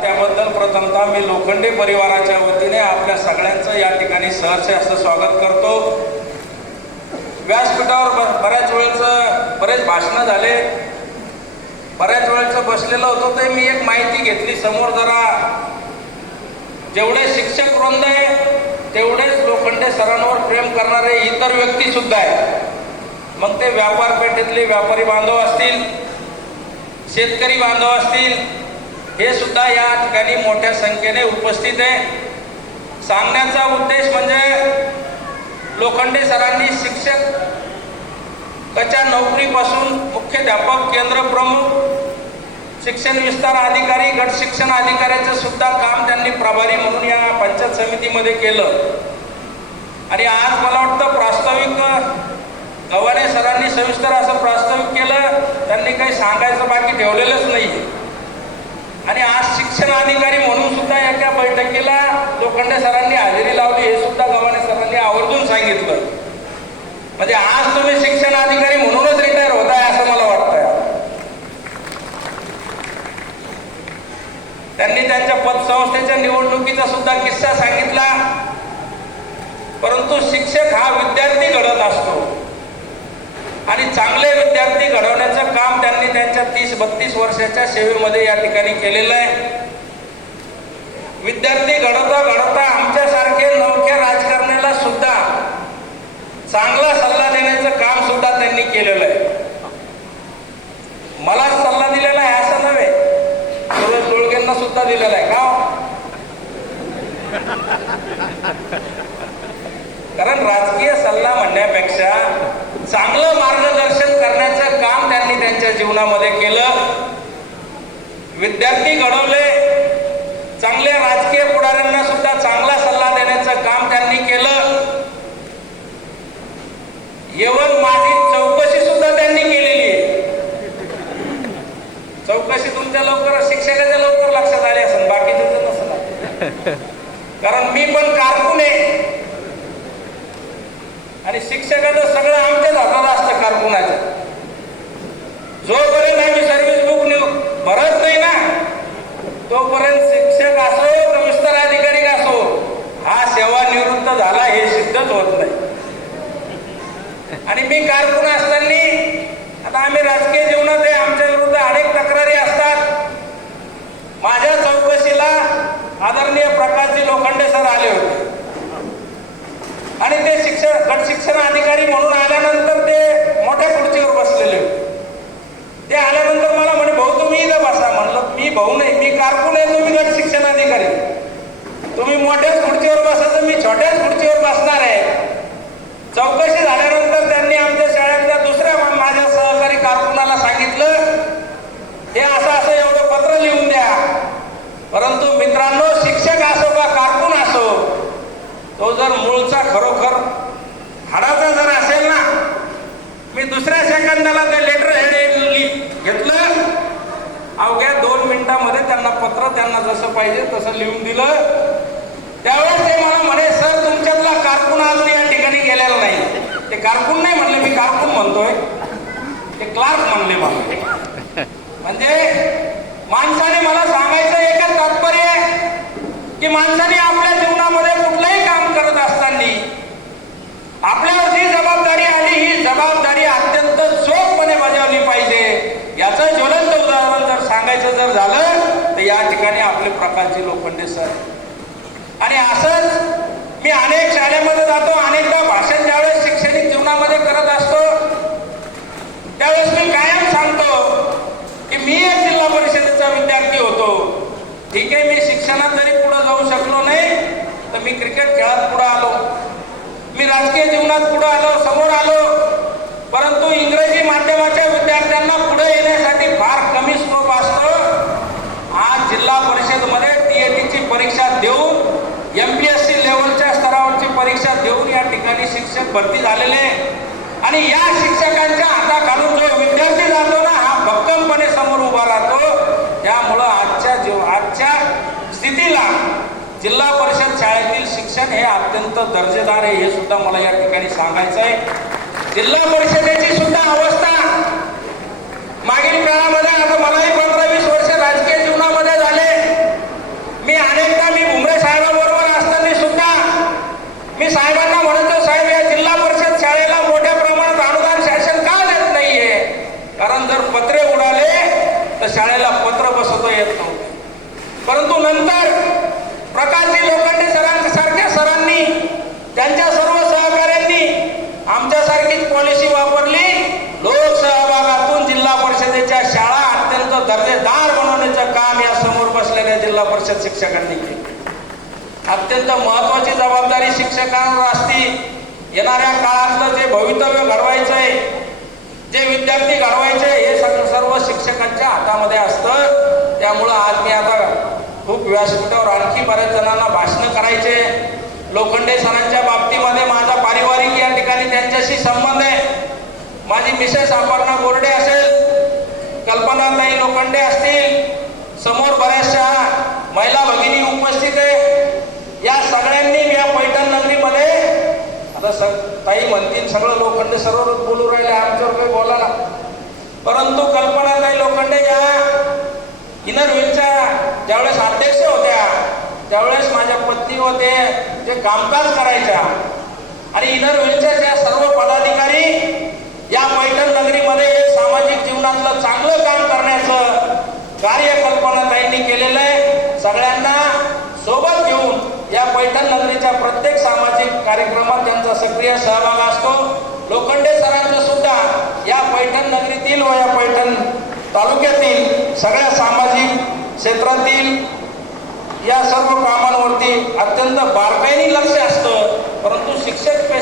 त्याबद्दल प्रथमतः मी लोखंडे परिवाराच्या वतीने आपल्या सगळ्यांचं या ठिकाणी सहर्ष असं स्वागत करतो. व्यासपीठावर बऱ्याच वेळचं बरेच भाषणं झाले. बऱ्याच वेळचं बसलेलं होतं ते मी एक माहिती घेतली समोर जरा. जेवढे शिक्षक वृंद आहे तेवढेच लोखंडे सरांवर प्रेम करणारे इतर व्यक्ती सुद्धा आहेत. मग ते व्यापार पेठेतले व्यापारी बांधव असतील शेतकरी बांधव असतील हे सुद्धा या ठिकाणी मोठ्या संख्येने उपस्थित आहे. सांगण्याचा उद्देश म्हणजे लोखंडे सरांनी शिक्षक कच्या नोकरीपासून मुख्याध्यापक केंद्र प्रमुख शिक्षण विस्तार अधिकारी गट शिक्षण अधिकाऱ्याचं सुद्धा काम त्यांनी प्रभारी म्हणून या पंचायत समितीमध्ये केलं. आणि आज मला वाटतं प्रास्ताविक गव्हाणे सरांनी सविस्तर असं प्रास्ताविक केलं. त्यांनी काही सांगायचं बाकी ठेवलेलंच नाही आणि आज शिक्षण अधिकारी म्हणून सुद्धा एका बैठकीला लोखंडे सरांनी हजेरी लावली हे सुद्धा गव्हाणे सरांनी आवर्जून सांगितलं. म्हणजे आज तुम्ही शिक्षण अधिकारी म्हणूनच रिटायर होताय असं मला वाटतंय. त्यांनी त्यांच्या पतसंस्थेच्या निवडणुकीचा सुद्धा किस्सा सांगितला. परंतु शिक्षक हा विद्यार्थी घडत असतो. आणि चांगले विद्यार्थी घडवण्याचं काम त्यांनी त्यांच्या तीस बत्तीस वर्षाच्या सेवेमध्ये या ठिकाणी केलेलं आहे. विद्यार्थी घडवता घडवता आमच्यासारखे नवख्या राजकारण्याला सुद्धा चांगला सल्ला देण्याचं काम सुद्धा त्यांनी केलेलं आहे. मला सल्ला दिलेला आहे असं नव्हे. सुरेश डोळकेंना सुद्धा दिलेला आहे का हो? कारण राजकीय सल्ला म्हणण्यापेक्षा चांगलं मार्गदर्शन करण्याचं काम त्यांनी त्यांच्या जीवनामध्ये केलं. विद्यार्थी घडवले. चांगल्या राजकीय पुढाऱ्यांना सुद्धा चांगला सल्ला देण्याचं काम त्यांनी केलं. येवन माझी चौकशी सुद्धा त्यांनी केलेली आहे. चौकशी तुमच्या लवकर शिक्षकाच्या लवकर लक्षात आली असेल बाकीचं नसेल कारण मी पण कारकून आहे. आणि शिक्षकाचं सगळं आमच्या हातात असतं कारकुनाचं जोपर्यंत आम्ही सर्व्हिस बुक नेऊ नाही ना? तोपर्यंत शिक्षक असो तर विस्तार अधिकारी असो हा सेवानिवृत्त झाला हे सिद्धच होत नाही. आणि मी कारकून असताना आता आम्ही राजकीय जीवनात आहे आमच्या विरुद्ध अनेक तक्रारी असतात. माझ्या चौकशीला आदरणीय प्रकाशजी लोखंडे सर आले होते. आणि ते शिक्षण गट शिक्षण अधिकारी म्हणून आल्यानंतर ते मोठ्या खुर्चीवर बसलेले होते. ते आल्यानंतर मला भाऊ तुम्ही इथं बसा. म्हणलं मी भाऊ नाही मी कारकून आहे तुम्ही गट शिक्षण अधिकारी तुम्ही मोठ्याच खुर्चीवर बसायचं मी छोट्याच खुर्चीवर बसणार आहे. चौकशी झाल्यानंतर त्यांनी आमच्या शाळेतल्या दुसऱ्या माझ्या सहकारी कारकुनाला सांगितलं हे असं असं एवढं पत्र लिहून द्या. परंतु मित्रांनो शिक्षक असो का कारकून असो तो जर मूळचा खरोखर हाडाचा जर असेल ना मी दुसऱ्या सेकंदाला ते लेटर हेड घेतलं अवघ्या दोन मिनिटामध्ये त्यांना पत्र त्यांना जसं पाहिजे तसं लिहून दिलं. त्यावेळेस ते मला म्हणे सर तुमच्यातला कारकून अजून या ठिकाणी गेलेला नाही. ते कारकून नाही म्हणले मी कारकून म्हणतोय. ते क्लार्क म्हणले मला. म्हणजे माणसाने मला सांगायचं एकच तात्पर्य आहे की माणसाने आपल्या जीवनामध्ये कुठलंही काम करत असताना आपल्यावर जी जबाबदारी आली ही जबाबदारी अत्यंत चोखपणे बजावली पाहिजे. याचं ज्वलंत उदाहरण जर सांगायचं जर झालं ठिकाणी आपले प्रकाशजी लोखंडे सर. आणि असंच मी अनेक शाळेमध्ये जातो अनेकदा भाषण ज्यावेळेस शैक्षणिक जीवनामध्ये करत असतो त्यावेळेस मी कायम सांगतो की मी एक जिल्हा परिषदेचा विद्यार्थी होतो. ठीक आहे मी शिक्षणात जरी पुढे जाऊ शकलो नाही तर मी क्रिकेट खेळात पुढे आलो मी राजकीय जीवनात पुढे आलो समोर आलो परंतु इंग्रजी माध्यमाच्या विद्यार्थ्यांना पुढे येण्यासाठी फार कमी स्कोप असतो आज जिल्हा परिषदमध्ये टीएटीची परीक्षा देऊन एम पी एस सी लेवलच्या स्तरावरची परीक्षा देऊन या ठिकाणी शिक्षक भरती झालेले आहे. आणि या शिक्षकांच्या हाताखालून जो विद्यार्थी जातो ना हा भक्कमपणे समोर उभा राहतो त्यामुळं आजच्या जीव आजच्या स्थितीला जिल्हा परिषद शाळेतील शिक्षण हे अत्यंत दर्जेदार आहे हे सुद्धा मला या ठिकाणी सांगायचं आहे जिल्हा परिषदेची सुद्धा अवस्था येत नव्हती परंतु नंतर प्रकाशजी लोखंडे सरांसारख्या सरांनी त्यांच्या सर्व सहकाऱ्यांनी आमच्यासारखीच पॉलिसी वापरली. लोकसहभागातून जिल्हा परिषदेच्या शाळा अत्यंत दर्जेदार बनवण्याचं काम या समोर बसलेल्या जिल्हा परिषद शिक्षकांनी केले. अत्यंत महत्वाची जबाबदारी शिक्षकांवर असती. येणाऱ्या काळातलं जे भवितव्य घडवायचंय जे विद्यार्थी घडवायचे हे सगळं सर्व शिक्षकांच्या हातामध्ये असतं. त्यामुळं आज मी आता खूप व्यासपीठावर आणखी बऱ्याच जणांना भाषणं करायचे. लोखंडे सरांच्या बाबतीमध्ये माझा पारिवारिक या ठिकाणी त्यांच्याशी संबंध आहे. माझी मिसेस अपर्णा बोर्डे असेल कल्पनाताई लोखंडे असतील समोर बऱ्याचशा महिला भगिनी उपस्थित आहे. या सगळ्यांनी या पैठण नगरीमध्ये आता सग ताई म्हणतील सगळं लोखंडे सर्व बोलू राहिले आमच्यावर काही बोला ना. परंतु कल्पनाताई लोखंडे या इनर व्हीलच्या ज्यावेळेस अध्यक्ष होत्या त्यावेळेस माझ्या पत्नी होते जे कामकाज करायच्या. आणि इनर व्हीलच्या ज्या सर्व पदाधिकारी या पैठण नगरीमध्ये सामाजिक जीवनातलं चांगलं काम करण्याचं कार्यकल्पना त्यांनी केलेलं आहे. सगळ्यांना सोबत घेऊन या पैठण नगरीच्या प्रत्येक सामाजिक कार्यक्रमात त्यांचा सक्रिय सहभाग असतो. लोखंडे सरांचं सुद्धा या पैठण नगरीतील व या पैठण तालुक्यातील सगळ्या सामाजिक क्षेत्रातील या सर्व कामांवरती अत्यंत बारकाईने लक्ष असतं परंतु शिक्षक पेशा